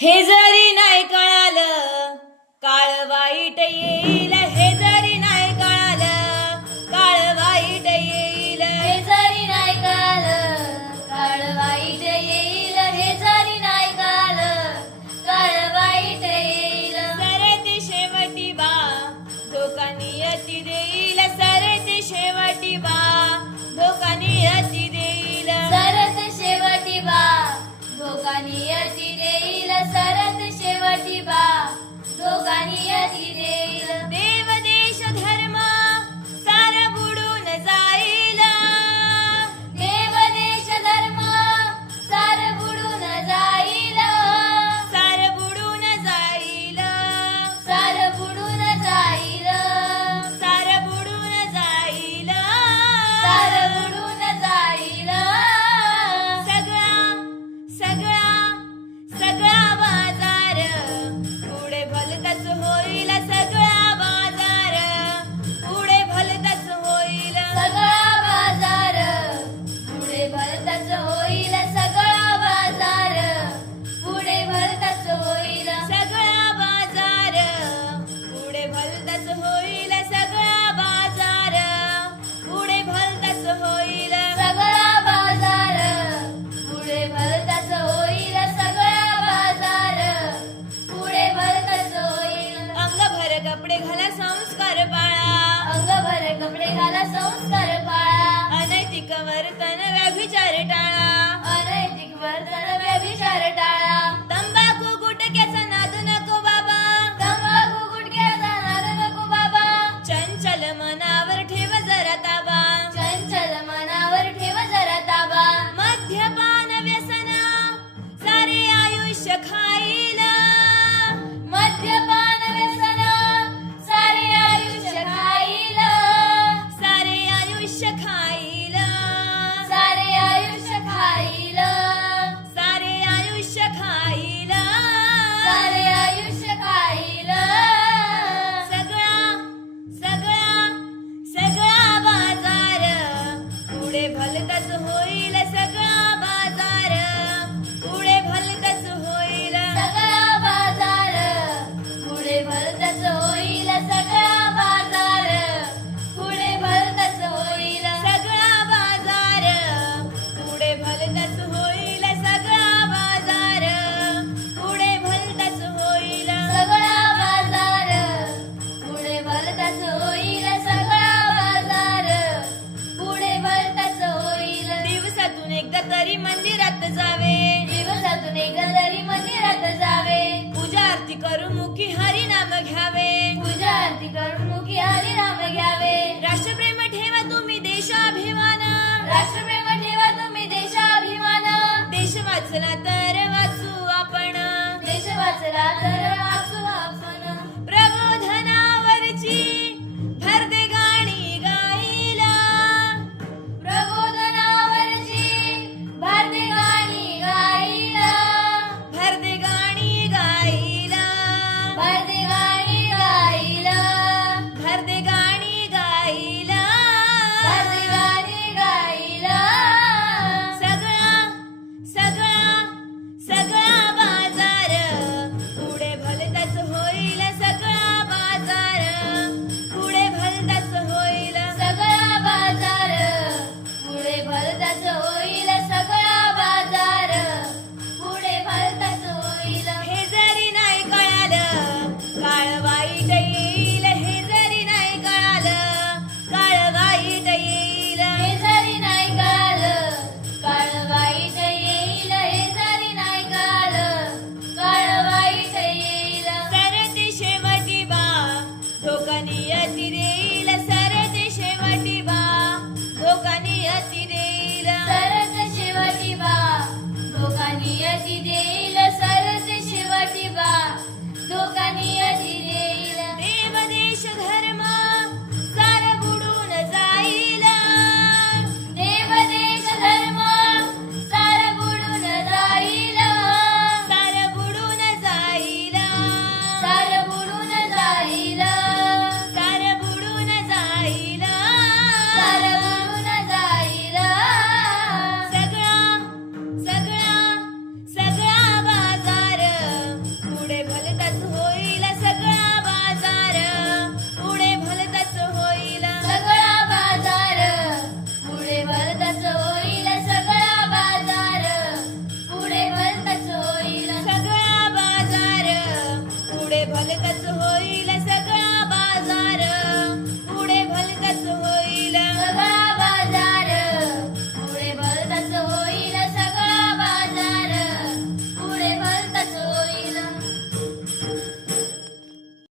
हे जरी नाही कळालं काळ वाईट ये. la That's us hold